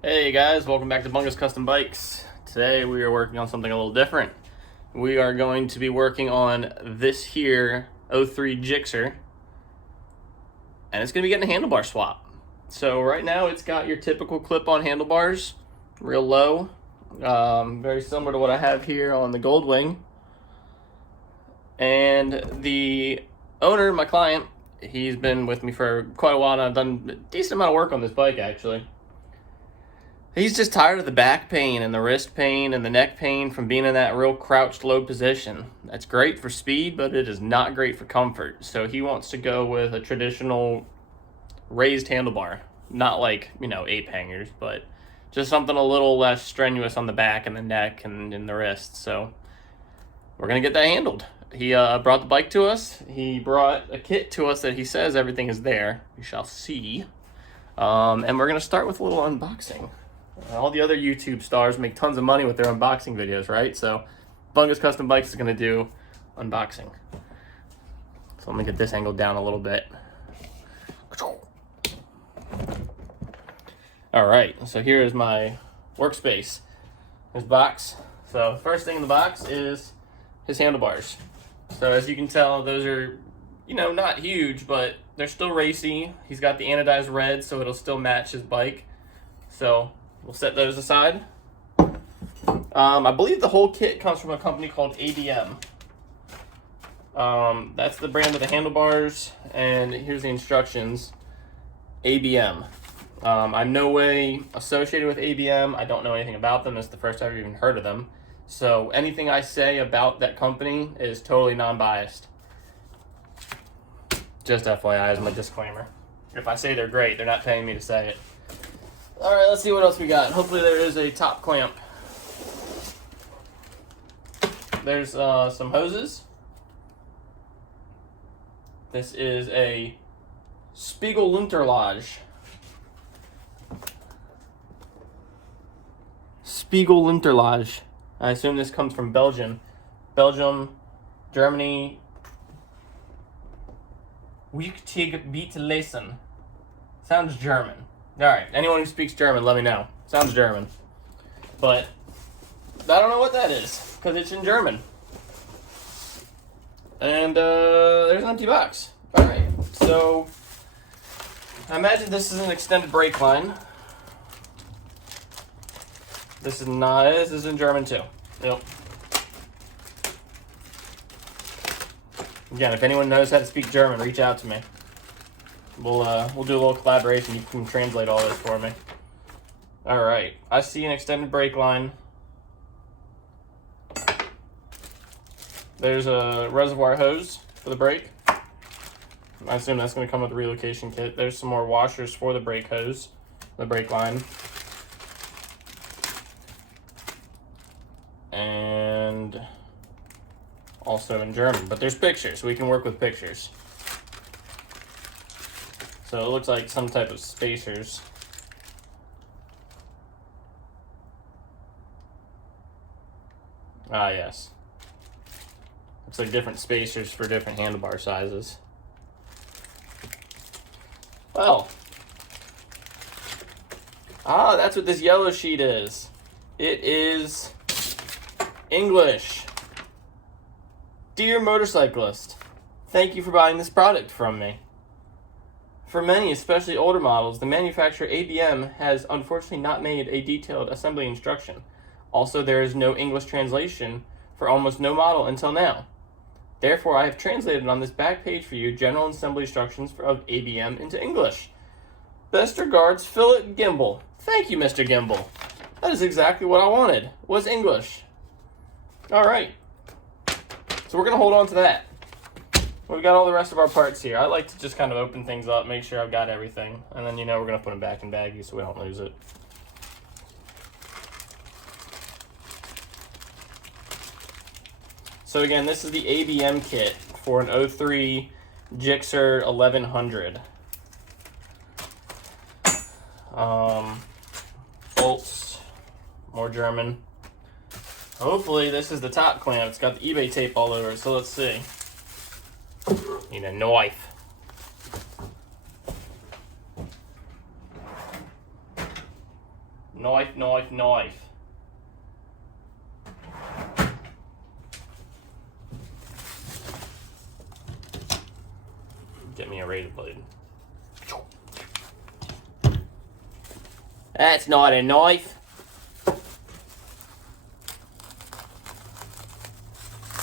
Hey guys, welcome back to Bungus Custom Bikes. Today we are working on something a little different. We are going to be working on this here 03 Gixxer, and it's going to be getting a handlebar swap. So right now it's got your typical clip-on handlebars, real low, very similar to what I have here on the Goldwing. And the owner, my client, he's been with me for quite a while and I've done a decent amount of work on this bike actually. He's just tired of the back pain and the wrist pain and the neck pain from being in that real crouched low position. That's great for speed, but it is not great for comfort. So he wants to go with a traditional raised handlebar. Not like, ape hangers, but just something a little less strenuous on the back and the neck and in the wrist. So we're going to get that handled. He brought the bike to us. He brought a kit to us that he says everything is there. We shall see. And we're going to start with a little unboxing. All the other YouTube stars make tons of money with their unboxing videos, right? So Bungus Custom Bikes is going to do unboxing. So let me get this angled down a little bit. All right, so here is my workspace. His box. So the first thing in the box is his handlebars. So as you can tell, those are, not huge, but they're still racy. He's got the anodized red, so it'll still match his bike. So we'll set those aside. I believe the whole kit comes from a company called ABM. That's the brand of the handlebars, and here's the instructions. ABM. I'm no way associated with ABM. I don't know anything about them. It's the first I've even heard of them. So anything I say about that company is totally non-biased. Just FYI as my disclaimer. If I say they're great, they're not paying me to say it. All right, let's see what else we got. Hopefully there is a top clamp. There's some hoses. This is a Spiegelunterlage. Spiegelunterlage. I assume this comes from Belgium. Belgium, Germany. Wichtig Beat Lesen. Sounds German. Alright, anyone who speaks German, let me know. Sounds German. But I don't know what that is, because it's in German. And there's an empty box. Alright, so I imagine this is an extended brake line. This is not, this is in German too. Yep. Again, if anyone knows how to speak German, reach out to me. We'll do a little collaboration. You can translate all this for me. All right. I see an extended brake line. There's a reservoir hose for the brake. I assume that's going to come with the relocation kit. There's some more washers for the brake hose, the brake line. And also in German, but there's pictures. We can work with pictures. So it looks like some type of spacers. Ah, yes. Looks like different spacers for different handlebar sizes. Well. Ah, that's what this yellow sheet is. It is English. Dear motorcyclist, thank you for buying this product from me. For many, especially older models, the manufacturer ABM has unfortunately not made a detailed assembly instruction. Also, there is no English translation for almost no model until now. Therefore, I have translated on this back page for you general assembly instructions of ABM into English. Best regards, Philip Gimbal. Thank you, Mr. Gimbal. That is exactly what I wanted, was English. All right. So we're going to hold on to that. We've got all the rest of our parts here. I like to just kind of open things up, make sure I've got everything. And then, we're going to put them back in baggies so we don't lose it. So again, this is the ABM kit for an 03 Gixxer 1100. Bolts, more German. Hopefully this is the top clamp. It's got the eBay tape all over it, so let's see. Need a knife. Knife, knife, knife. Get me a razor blade. That's not a knife.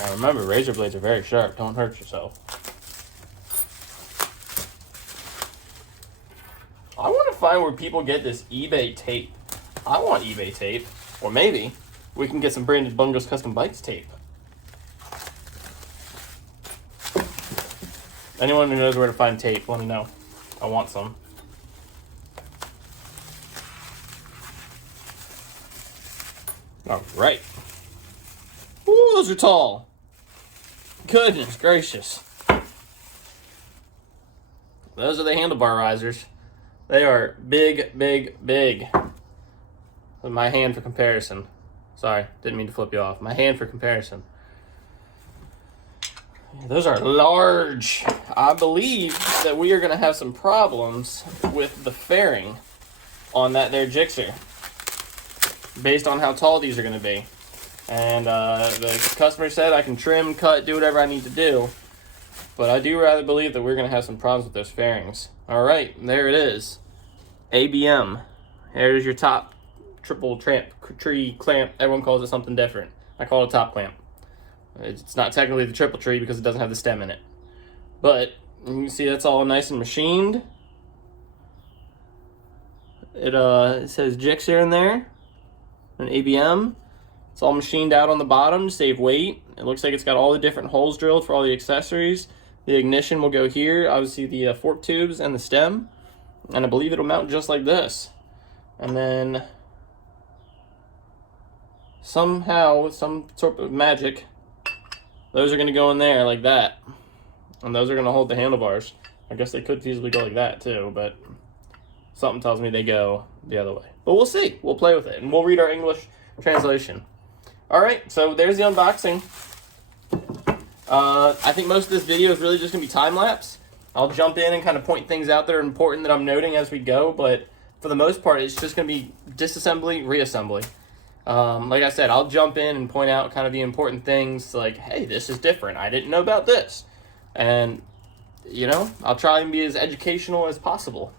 Now remember, razor blades are very sharp. Don't hurt yourself. I want to find where people get this eBay tape. I want eBay tape. Or maybe we can get some branded Bungos Custom Bikes tape. Anyone who knows where to find tape, let me know. I want some. All right. Ooh, those are tall. Goodness gracious. Those are the handlebar risers. They are big, big, big. My hand for comparison. Sorry, didn't mean to flip you off. My hand for comparison. Those are large. I believe that we are going to have some problems with the fairing on that there Gixxer, based on how tall these are going to be. And the customer said I can trim, cut, do whatever I need to do, but I do rather believe that we're going to have some problems with those fairings. All right, there it is. ABM. Here's your top triple tree clamp. Everyone calls it something different. I call it a top clamp. It's not technically the triple tree because it doesn't have the stem in it. But you can see that's all nice and machined. It says Gixxer in there, an ABM. It's all machined out on the bottom to save weight. It looks like it's got all the different holes drilled for all the accessories. The ignition will go here, obviously the fork tubes and the stem. And I believe it'll mount just like this. And then somehow, with some sort of magic, those are going to go in there like that. And those are going to hold the handlebars. I guess they could feasibly go like that too, but something tells me they go the other way. But we'll see. We'll play with it, and we'll read our English translation. All right, so there's the unboxing. I think most of this video is really just going to be time-lapse. I'll jump in and kind of point things out that are important that I'm noting as we go, but for the most part, it's just going to be disassembly, reassembly. Like I said, I'll jump in and point out kind of the important things like, hey, this is different. I didn't know about this. And, you know, I'll try and be as educational as possible.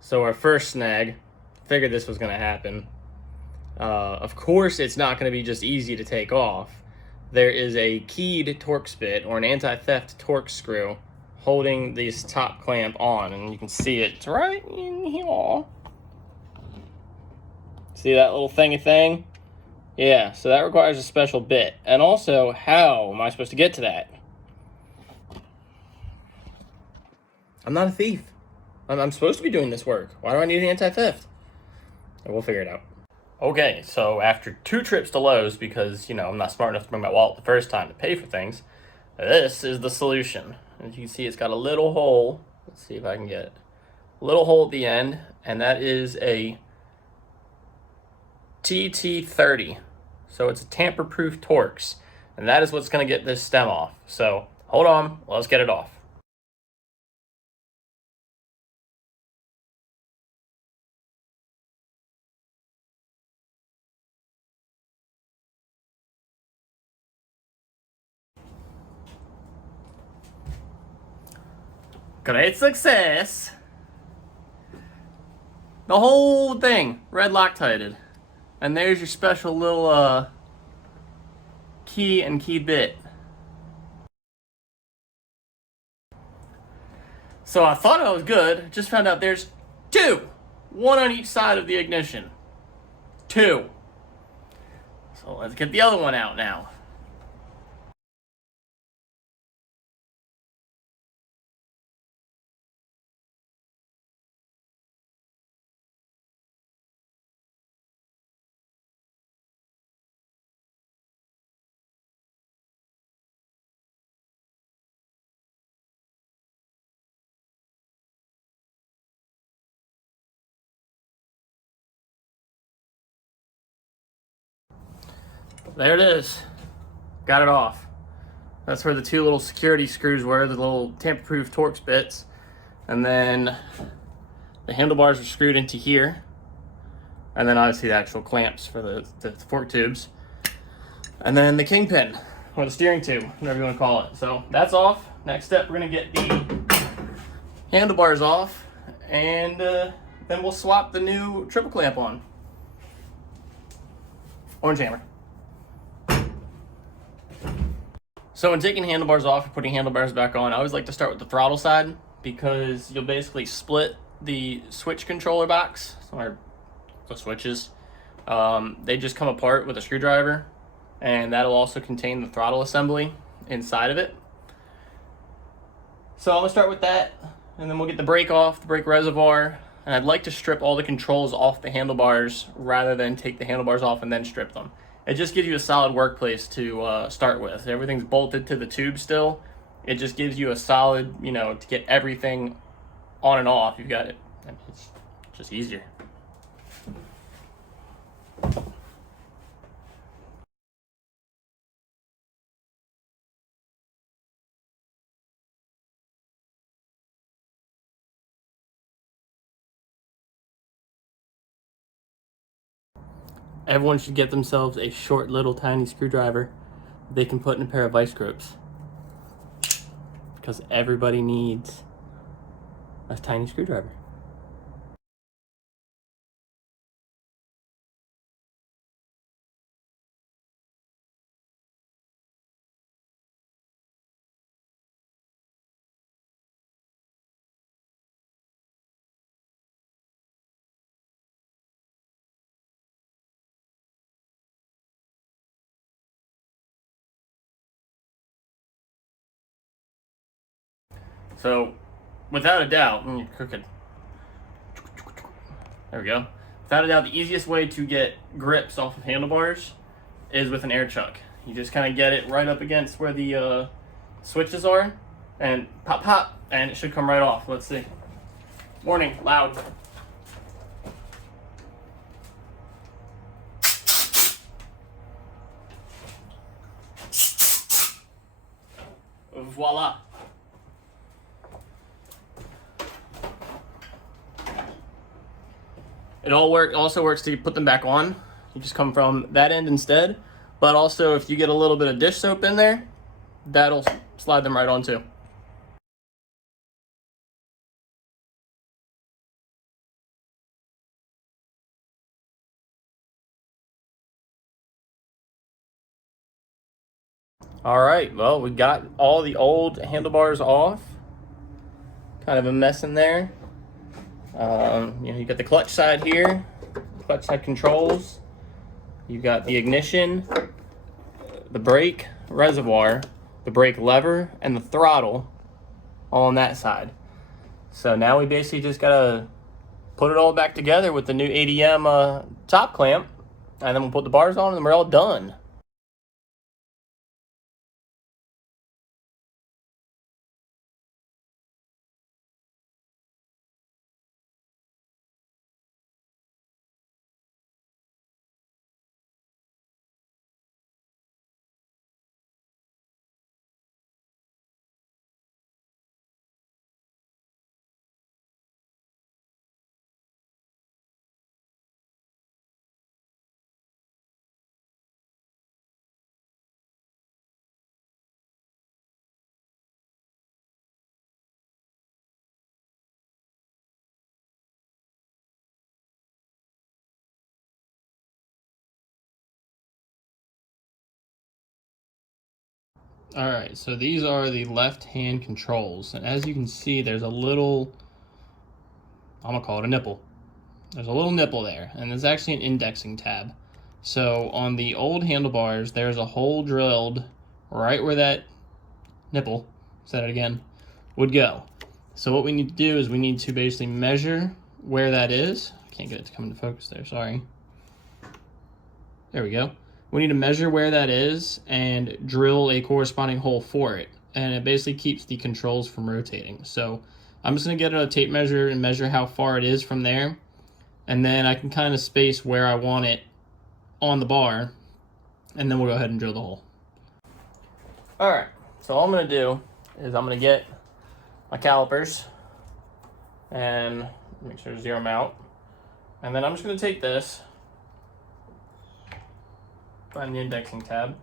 So our first snag, figured this was going to happen. Of course, it's not going to be just easy to take off. There is a keyed Torx bit or an anti-theft Torx screw holding this top clamp on, and you can see it. It's right in here. See that little thingy thing? Yeah, so that requires a special bit. And also, how am I supposed to get to that? I'm not a thief. I'm supposed to be doing this work. Why do I need an anti-theft? We'll figure it out. Okay, so after 2 trips to Lowe's, because, you know, I'm not smart enough to bring my wallet the first time to pay for things, this is the solution. As you can see, it's got a little hole. Let's see if I can get it. A little hole at the end, and that is a TT30. So it's a tamper-proof Torx, and that is what's going to get this stem off. So hold on, let's get it off. Great success. The whole thing red Loctited. And there's your special little key and key bit. So I thought I was good, just found out there's 2. 1 on each side of the ignition. 2. So let's get the other one out now. There it is. Got it off. That's where the two little security screws were, the little tamper-proof Torx bits. And then the handlebars are screwed into here. And then obviously the actual clamps for the fork tubes. And then the kingpin, or the steering tube, whatever you want to call it. So that's off. Next step, we're going to get the handlebars off, and then we'll swap the new triple clamp on. Orange hammer. So when taking handlebars off and putting handlebars back on, I always like to start with the throttle side, because you'll basically split the switch controller box, or the switches. They just come apart with a screwdriver, and that'll also contain the throttle assembly inside of it. So I'm gonna start with that, and then we'll get the brake off, the brake reservoir, and I'd like to strip all the controls off the handlebars rather than take the handlebars off and then strip them. It just gives you a solid workplace to start with. Everything's bolted to the tube still. It just gives you a solid, to get everything on and off. You've got it. It's just easier. Everyone should get themselves a short little tiny screwdriver they can put in a pair of vice grips, because everybody needs a tiny screwdriver. So, without a doubt, you're crooked. There we go. Without a doubt, the easiest way to get grips off of handlebars is with an air chuck. You just kind of get it right up against where the switches are, and pop, pop, and it should come right off. Let's see. Warning, loud. Voila. It also works to put them back on. You just come from that end instead. But also, if you get a little bit of dish soap in there, that'll slide them right on too. All right, well, we got all the old handlebars off. Kind of a mess in there. You got the clutch side here, clutch side controls. You've got the ignition, the brake reservoir, the brake lever, and the throttle all on that side. So now we basically just gotta put it all back together with the new ABM top clamp, and then we'll put the bars on, and then we're all done. All right, so these are the left-hand controls, and as you can see, there's a little, I'm gonna call it a nipple. There's a little nipple there, and there's actually an indexing tab. So on the old handlebars, there's a hole drilled right where that nipple, said it again, would go. So what we need to do is we need to basically measure where that is. I can't get it to come into focus there, sorry. There we go. We need to measure where that is and drill a corresponding hole for it. And it basically keeps the controls from rotating. So I'm just gonna get a tape measure and measure how far it is from there. And then I can kind of space where I want it on the bar. and then we'll go ahead and drill the hole. All right, so all I'm gonna do is I'm gonna get my calipers and make sure to zero them out. And then I'm just gonna take this, find the indexing tab,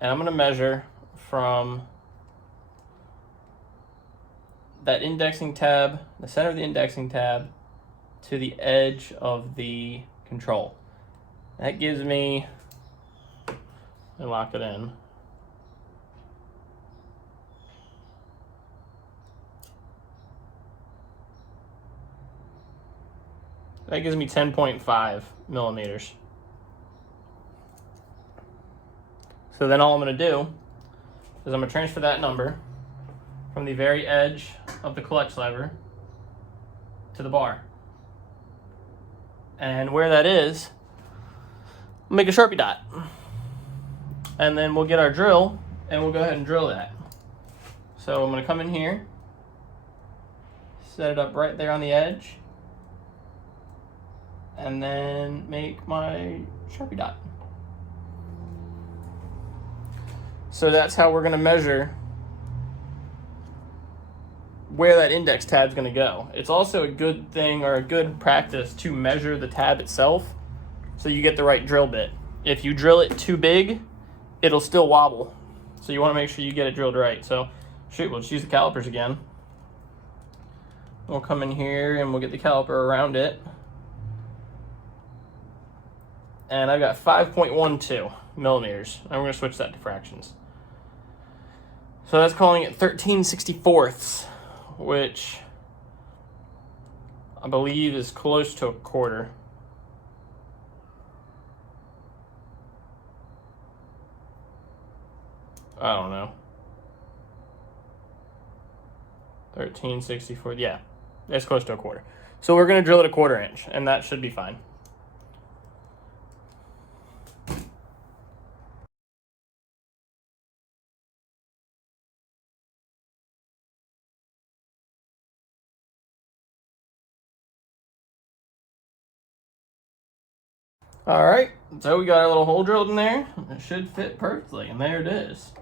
and I'm gonna measure from that indexing tab, the center of the indexing tab, to the edge of the control. That gives me, let me lock it in. That gives me 10.5 millimeters. So then all I'm going to do is I'm going to transfer that number from the very edge of the clutch lever to the bar. And where that is, we'll make a Sharpie dot. And then we'll get our drill and we'll go ahead and drill that. So I'm going to come in here, set it up right there on the edge, and then make my Sharpie dot. So that's how we're gonna measure where that index tab's gonna go. It's also a good thing or a good practice to measure the tab itself so you get the right drill bit. If you drill it too big, it'll still wobble. So you wanna make sure you get it drilled right. So shoot, we'll just use the calipers again. We'll come in here and we'll get the caliper around it. And I've got 5.12 millimeters. And we're going to switch that to fractions. So that's calling it 13/64, which I believe is close to a quarter. I don't know. 13/64, yeah, it's close to a quarter. So we're going to drill it a 1/4 inch, and that should be fine. All right, so we got our little hole drilled in there. It should fit perfectly, and there it is.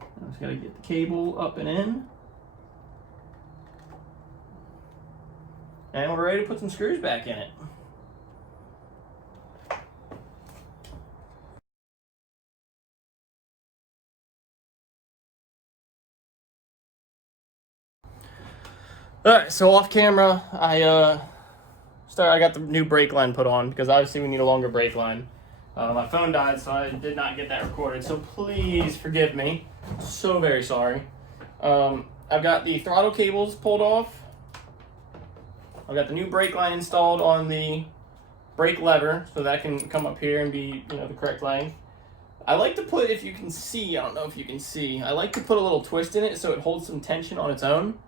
I just gotta get the cable up and in. And we're ready to put some screws back in it. All right, so off camera, I got the new brake line put on because obviously we need a longer brake line. My phone died, so I did not get that recorded. So please forgive me. So very sorry. I've got the throttle cables pulled off. I've got the new brake line installed on the brake lever, so that can come up here and be, the correct length. I like to put, if you can see, I don't know if you can see, I like to put a little twist in it so it holds some tension on its own.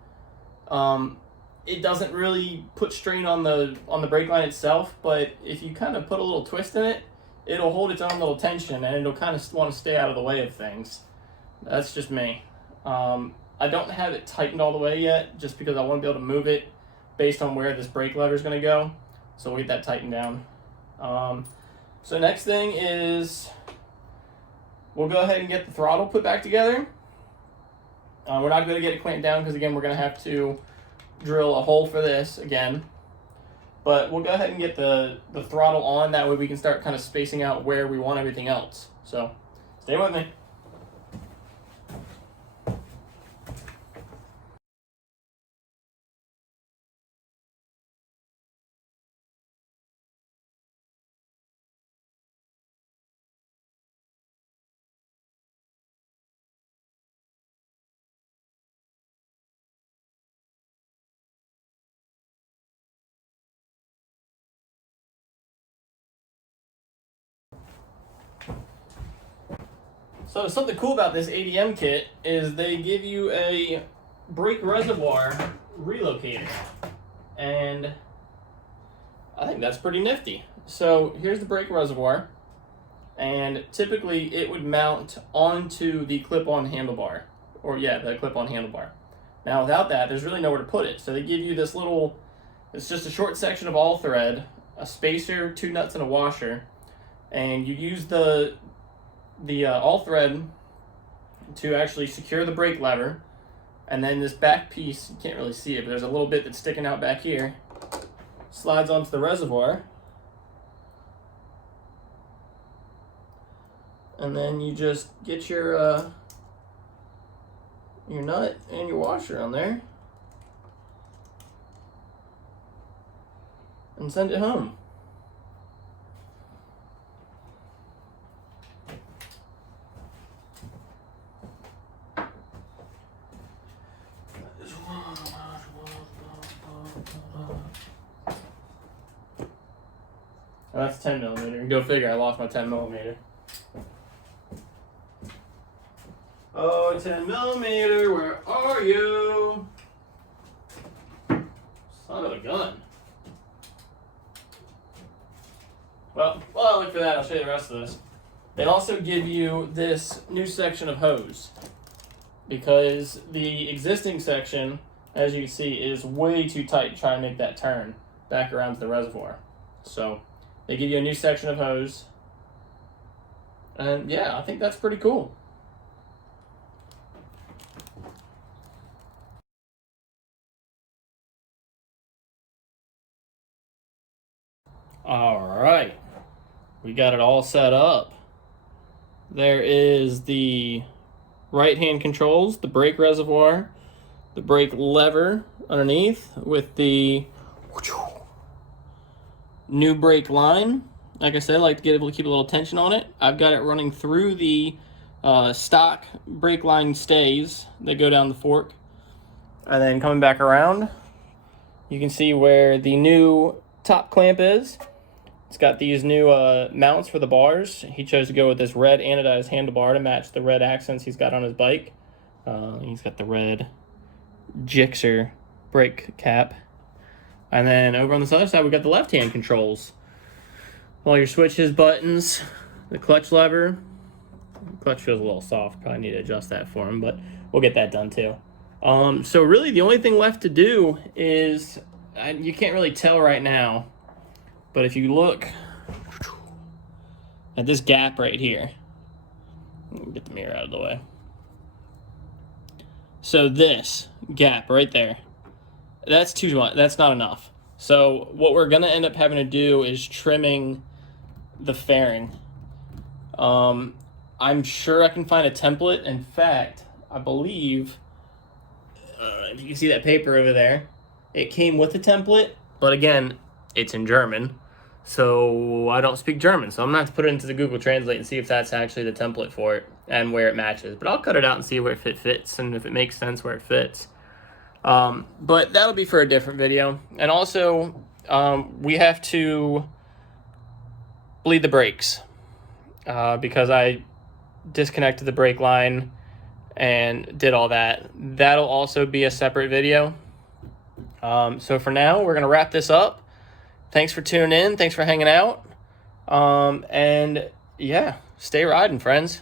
It doesn't really put strain on the brake line itself, but if you kind of put a little twist in it, it'll hold its own little tension and it'll kind of want to stay out of the way of things. That's just me. I don't have it tightened all the way yet, just because I want to be able to move it based on where this brake lever is going to go. So we'll get that tightened down. So next thing is we'll go ahead and get the throttle put back together. We're not going to get it clamped down because, again, we're going to have to drill a hole for this again. But we'll go ahead and get the throttle on. That way we can start kind of spacing out where we want everything else. So stay with me. So something cool about this ABM kit is they give you a brake reservoir relocator, and I think that's pretty nifty. So here's the brake reservoir, and typically it would mount onto the clip-on handlebar, the clip-on handlebar. Now without that, there's really nowhere to put it. So they give you this little, it's just a short section of all thread, a spacer, 2 nuts, and a washer. and you use the all thread to actually secure the brake lever, and then this back piece, you can't really see it, but there's a little bit that's sticking out back here, slides onto the reservoir, and then you just get your nut and your washer on there and send it home. Oh, that's 10 millimeter. Go figure, I lost my 10 millimeter. Oh, 10 millimeter, where are you? Son of a gun. Well, while I look for that, I'll show you the rest of this. They also give you this new section of hose, because the existing section, as you can see, is way too tight to try and make that turn back around to the reservoir. So they give you a new section of hose, and yeah, I think that's pretty cool. All right, we got it all set up. There is the right-hand controls, the brake reservoir, the brake lever underneath with the new brake line. Like I said, I like to get able to keep a little tension on it. I've got it running through the stock brake line stays that go down the fork. And then coming back around, you can see where the new top clamp is. It's got these new mounts for the bars. He chose to go with this red anodized handlebar to match the red accents he's got on his bike. He's got the red Gixxer brake cap. And then over on this other side, we got the left-hand controls. All your switches, buttons, the clutch lever. The clutch feels a little soft. Probably need to adjust that for him, but we'll get that done too. So really the only thing left to do is, you can't really tell right now, but if you look at this gap right here, get the mirror out of the way. So this gap right there, that's too much. That's not enough. So what we're gonna end up having to do is trimming the fairing. I'm sure I can find a template. In fact, I believe, if you can see that paper over there, it came with a template, but again, it's in German, so I don't speak German, so I'm gonna have to put it into the Google Translate and see if that's actually the template for it and where it matches. But I'll cut it out and see where it fits and if it makes sense where it fits. But that'll be for a different video. And also, we have to bleed the brakes because I disconnected the brake line and did all that. That'll also be a separate video. So for now, we're gonna wrap this up. Thanks for tuning in. Thanks for hanging out. And yeah, stay riding, friends.